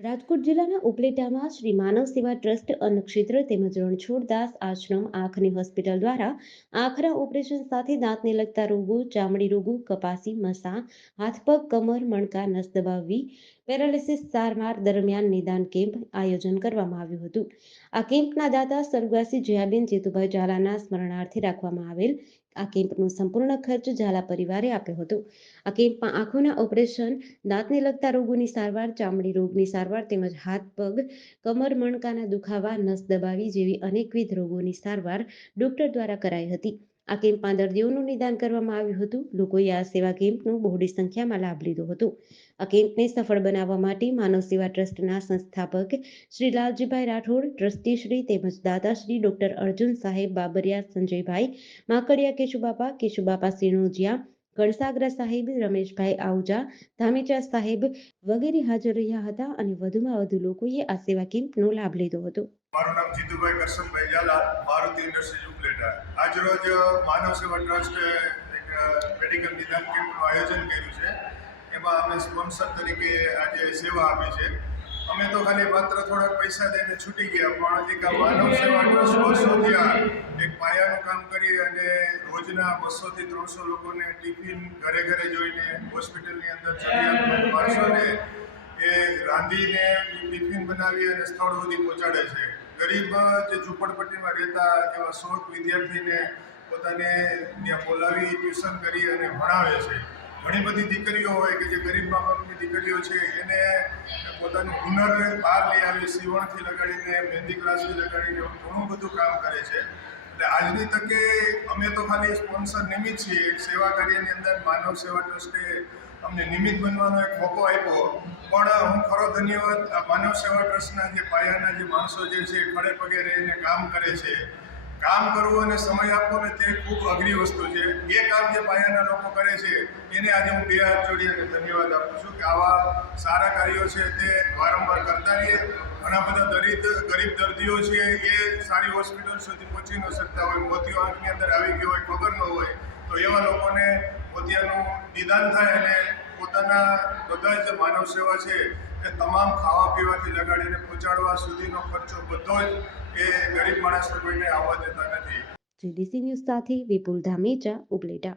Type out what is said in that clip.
રાજકોટ જિલ્લાના ઉપલેટામાં શ્રી માનવ સેવા ટ્રસ્ટ અન્નક્ષેત્ર તેમજ રણછોડદાસ આશ્રમ આંખની હોસ્પિટલ દ્વારા આંખના ઓપરેશન સાથે દાંતને લગતા રોગો, ચામડી રોગો, કપાસી, મસા, હાથ પગ, કમર, મણકા, નસ દબાવવી પેરાલિસિસ સારવાર દરમિયાન નિદાન કેમ્પ આયોજન કરવામાં આવ્યું હતું. આ કેમ્પના દાતા સ્વર્ગવાસી જયાબેન જેતુભાઈ ઝાલાના સ્મરણાર્થે રાખવામાં આવેલ આ કેમ્પનો સંપૂર્ણ ખર્ચ ઝાલા પરિવારે આપ્યો હતો. આ કેમ્પમાં આંખોના ઓપરેશન, દાંતને લગતા રોગોની સારવાર, ચામડી રોગની સારવાર તેમજ હાથ, પગ, કમર, મણકાના દુખાવા, નસ દબાવી જેવી અનેકવિધ રોગોની સારવાર ડોક્ટર દ્વારા કરાઈ હતી. આ કેમ્પમાં દર્દીઓનું નિદાન કરવામાં આવ્યું હતું. લોકોએ આ સેવા કેમ્પનો બહોળી સંખ્યામાં લાભ લીધો હતો. આ કેમ્પને સફળ બનાવવા માટે માનવ સેવા ટ્રસ્ટના સંસ્થાપક શ્રી લાલજીભાઈ રાઠોડ ટ્રસ્ટીશ્રી તેમજ દાતાશ્રી ડોક્ટર અર્જુન સાહેબ બાબરિયા, સંજયભાઈ માકડિયા, કેશુબાપા કેશુબાપા સિણોજિયા ગણસાગરા સાહેબ, રમેશભાઈ આહુજા, ધામીચા સાહેબ વગેરે હાજર રહ્યા હતા અને વધુમાં વધુ લોકોએ આ સેવા કેમ્પનો લાભ લીધો હતો. મારું નામ જીતુભાઈ કરશનભાઈ ઝાલા, મારુતિ ઇન્ડસ્ટ્રીઝ ઉપલેટા. આજરોજ માનવ સેવા ટ્રસ્ટે એક મેડિકલ નિદાન કેમ્પનું આયોજન કર્યું છે. એમાં અમે સ્પોન્સર તરીકે આજે સેવા આપી છે. અમે તો ખાલી માત્ર થોડાક પૈસા દઈને છૂટી ગયા, પણ એક આ માનવ સેવા ટ્રસ્ટ વર્ષોથી આ એક પાયાનું કામ કરી અને રોજના બસોથી ત્રણસો લોકોને ટિફિન ઘરે ઘરે જોઈને હોસ્પિટલની અંદર જરૂરિયાતમંદ માણસોને એ રાંધીને ટિફિન બનાવી અને સ્થળ સુધી પહોંચાડે છે. ગરીબ જે ઝૂંપડપટ્ટીમાં રહેતા એવા શોખ વિદ્યાર્થીને પોતાને ત્યાં બોલાવી, ટ્યુશન કરી અને ભણાવે છે. ઘણી બધી દીકરીઓ હોય કે જે ગરીબ મા બાપની દીકરીઓ છે, એને પોતાનું હુનર બહાર લઈ આવી, સીવણથી લગાડીને, મહેંદી ક્લાસથી લગાડીને ઘણું બધું કામ કરે છે. એટલે આજની તકે અમે તો ખાલી સ્પોન્સર નિમિત્ત છીએ. એક સેવા કાર્યની અંદર માનવ સેવા ટ્રસ્ટે અમને નિમિત્ત બનવાનો એક મોકો આપ્યો. પણ હું ખરો ધન્યવાદ આ માનવ સેવા ટ્રસ્ટના જે પાયાના જે માણસો જે છે ખડે પગે રહીને કામ કરે છે. કામ કરવું અને સમય આપવો ને તે ખૂબ અઘરી વસ્તુ છે. એ કામ જે પાયાના લોકો કરે છે, એને આજે હું બે હાથ જોડી અને ધન્યવાદ આપું છું કે આવા સારા કાર્યો છે તે વારંવાર કરતા રહીએ. ઘણા બધા દરિદ ગરીબ દર્દીઓ છે એ સારી હોસ્પિટલ સુધી પહોંચી ન શકતા હોય, મોતીઓ આંખની અંદર આવી ગયો હોય, ખબર ન હોય, તો એવા લોકોને મોતિયાનું નિદાન થાય અને પોતાના બધા જ માનવ સેવા છે, એ તમામ ખાવા પીવાથી લગાડીને પહોંચાડવા સુધીનો ખર્ચો બધો જ એ ગરીબ માણસને કોઈને આવવા દેતા નથી. જીડીસી ન્યૂઝ સાથે વિપુલ ધામેચા, ઉપલેટા.